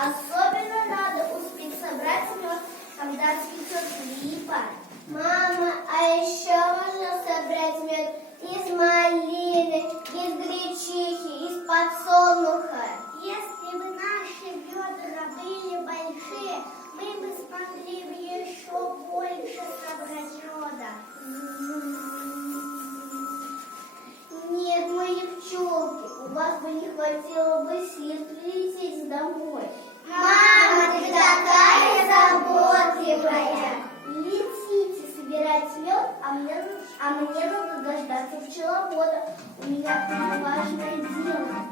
Особенно надо успеть собрать мед, когда цветет липа. Мама, а еще можно собрать мед из малины, из гречихи, из подсолнуха. Если бы наши ведра были большие, мы бы смогли бы еще больше собрать меда. Нет, мои пчелки, у вас бы не хватило бы сил прилететь домой. Мама, ты такая заботливая. Летите собирать мед, а мне надо дождаться пчеловода. У меня к нему важное дело.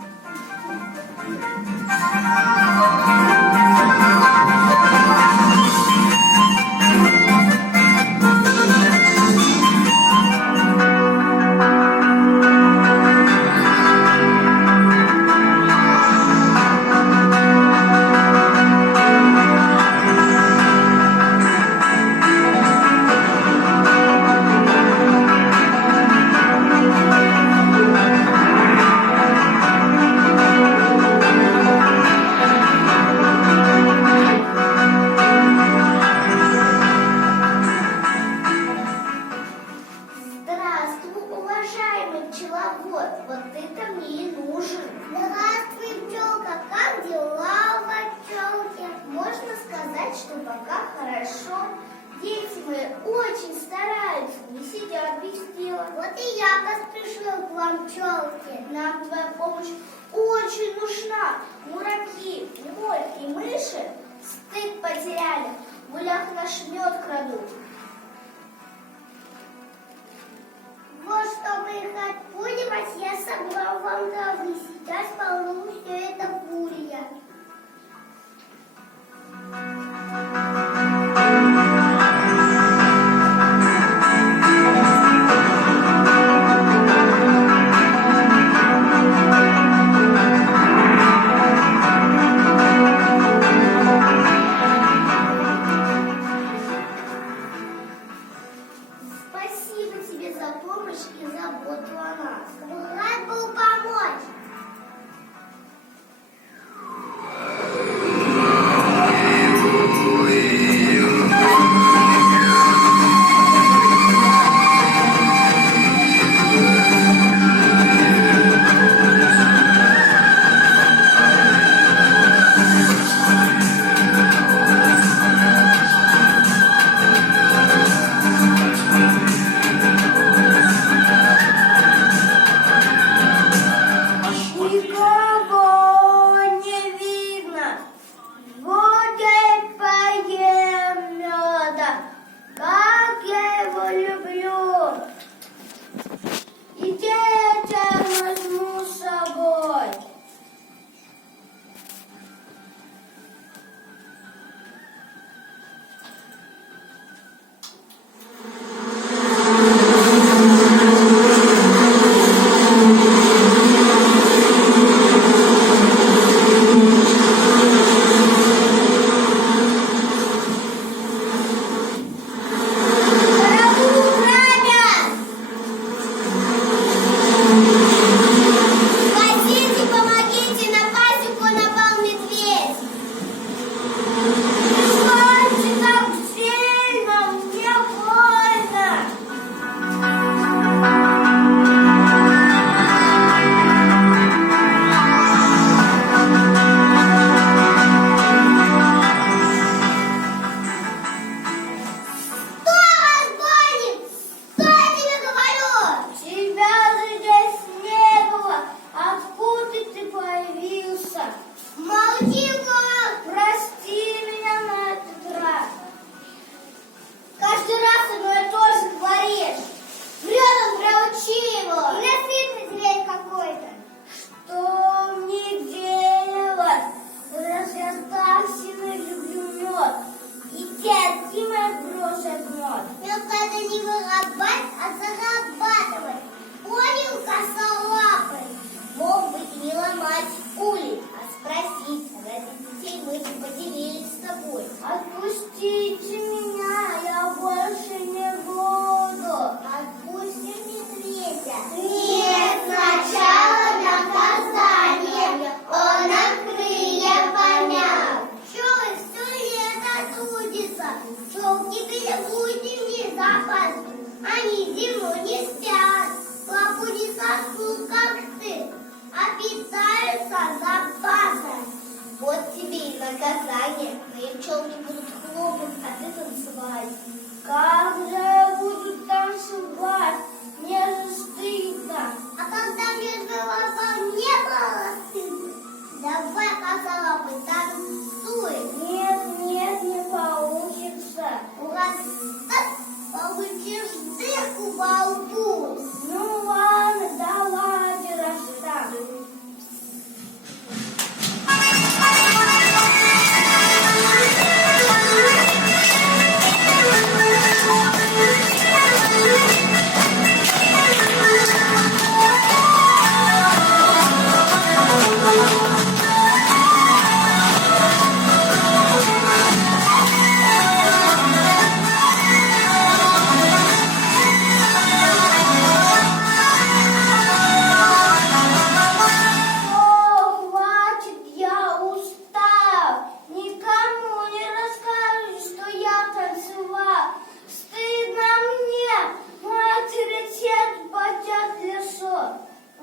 Нам твоя помощь очень нужна. Муравьи, мухи и мыши стыд потеряли. В улях наш мед крадут. Вот чтобы их отпугивать, я собрал вам травы. Сейчас полну все это в улья. наказание. Мои пчелки будут хлопать, а ты танцевать. Как же я буду танцевать? Мне же стыдно. А когда мне было не было стыдно. Давай, косолапый, танцуй. Нет, не получится. Раз получишь дырку во лбу. Ну ладно, давайте расстанем.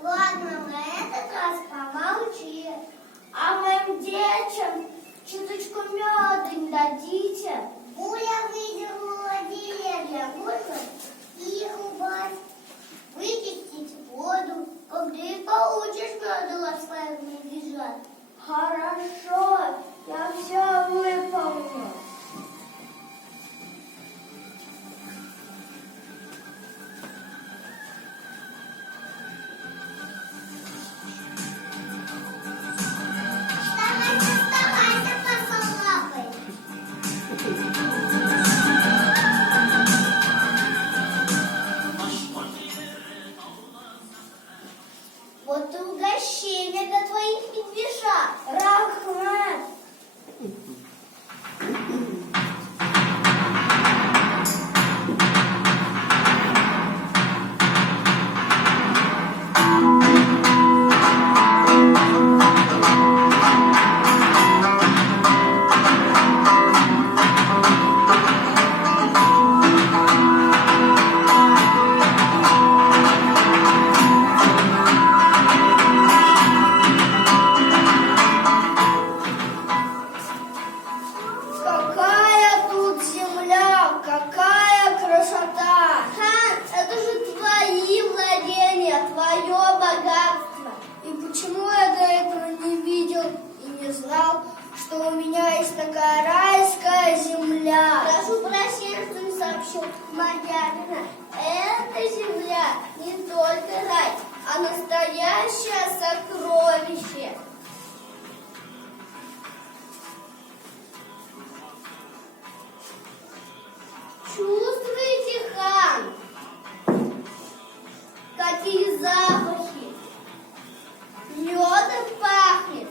Ладно, на этот раз помолчи. А моим детям чуточку меда не дадите? Буля выдернула деревья, можно их убрать, вычистить воду, когда и получишь меда своих медвежат. Хорошо, я все выполню. Оставайся, косолапый. Вот и угощение для твоих медвежат. Рахмет, какая тут земля, какая красота! Хан, это же твои владения, твое богатство. И почему я до этого не видел и не знал, что у меня есть такая райская земля? Прошу прощения, что не сообщил, Марьяна. Эта земля не только рай, а настоящее сокровище. Чувствуете, хан? Какие запахи? Медом пахнет.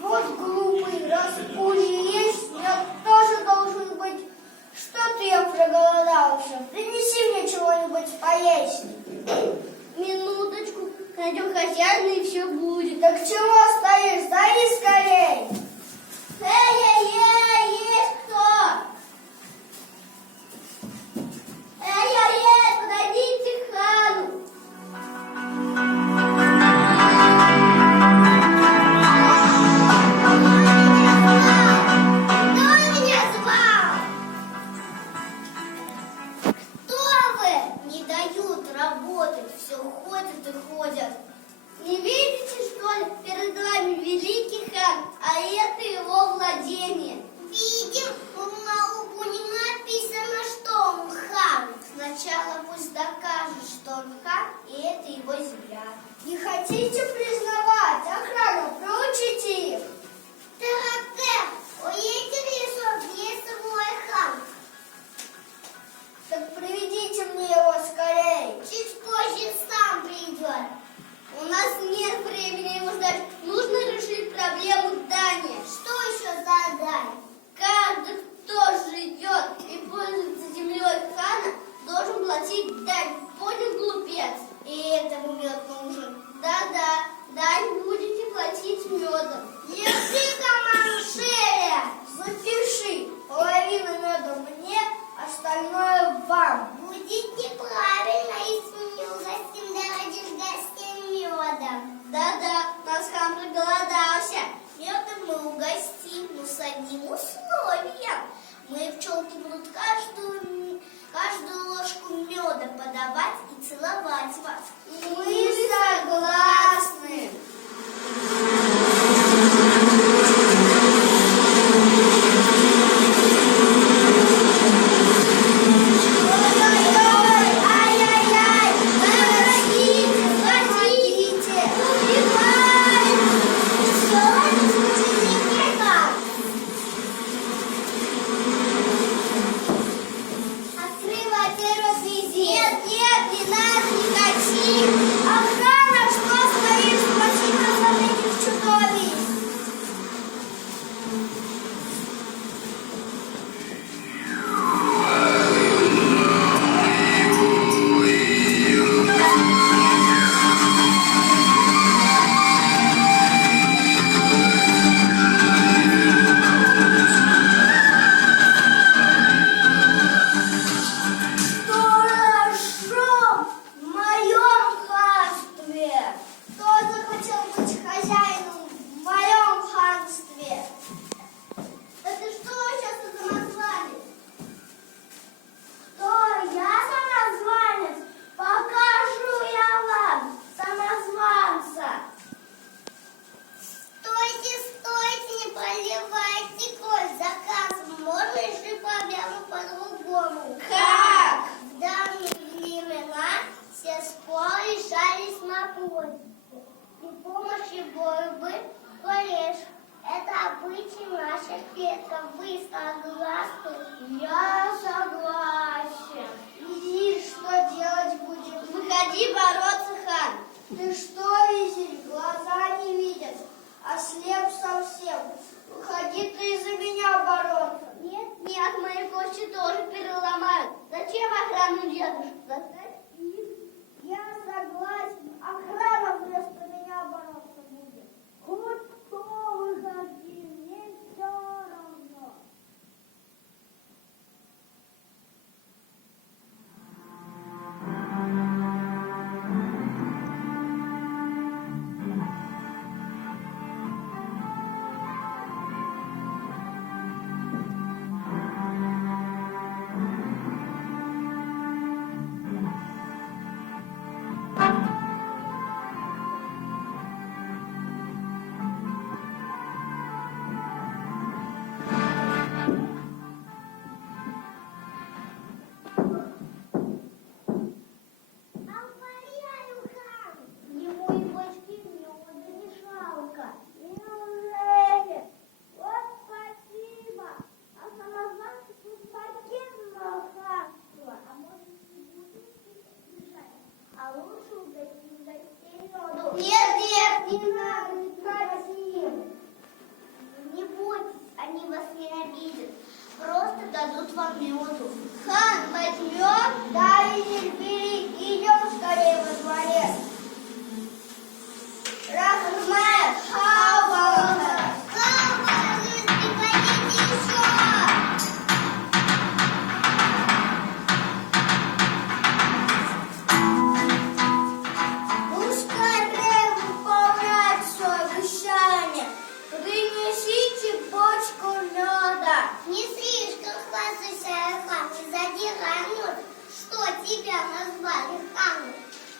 Вот глупый, раз пули есть, я тоже должен быть. Что-то я проголодался. Принеси мне чего-нибудь поесть. Минуточку, найдем хозяина и все будет. Так чего но с одним условием. Мои пчелки будут каждую ложку меда подавать и целовать вас. Мы согласны. Ой-ой-ой, ай-яй-яй, помогите, убивай. Открывайте рот, вези. Нет, не надо, не хоти. Охрана, что стоишь? Спаси нас от этих чудовищ. Хорошо в моем ханстве. Кто захотел быть хозяином в моем ханстве? Это что сейчас за самозванец? Кто? Я самозванец? Покажу я вам самозванца. Стойте, не проливайте кровь. Заказ можно решить проблему по-другому. Как? В давние времена все споры решались на площади. При помощи борьбы колеш. Это обычай наших предков. Вы согласны? Я согласен. Визирь, что делать будем? Выходи бороться, хан. Ты что, визирь, глаза не видят, ослеп совсем. Выходи ты из-за меня бороться. Нет, мои кости тоже переломают. Зачем охрану дедушку? Заставь их. Я согласен, охрана вместо меня бороться будет. Вот кто выходи, мне все равно. Ему и бочки меда не жалко. Неужели? Вот спасибо. А самозванцы тут покинуло ханство. А может, не будут мешать? А лучше угостить гостей меду. Нет, Не надо, не хотим. не бойтесь, они вас не обидят. Просто дадут вам меду. Хан, возьмем? Да, визирь, бери, идем скорее во дворец. Рахмет, хавалха. Приходите еще! Пускай выполнять свое обещание. Принесите бочку меда. Не слишком хвастайся, хан, не задирай мед. Что тебя назвали ханом?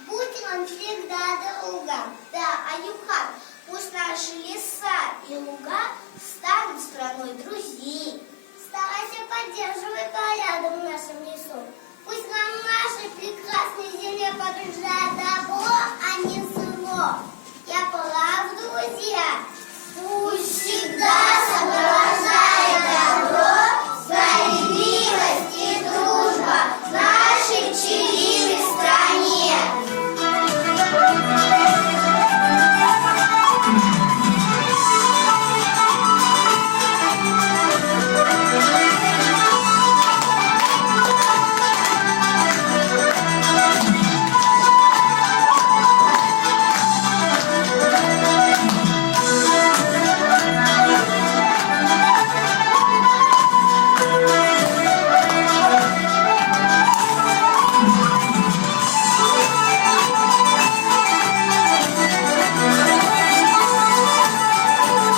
Будь он всегда другом. Да, Аюхан, пусть наши леса и луга станут страной друзей. Старайся поддерживать порядок в нашем лесу. Пусть на нашей прекрасной земле побеждает добро, а не зло. Я прав, друзья. Пусть всегда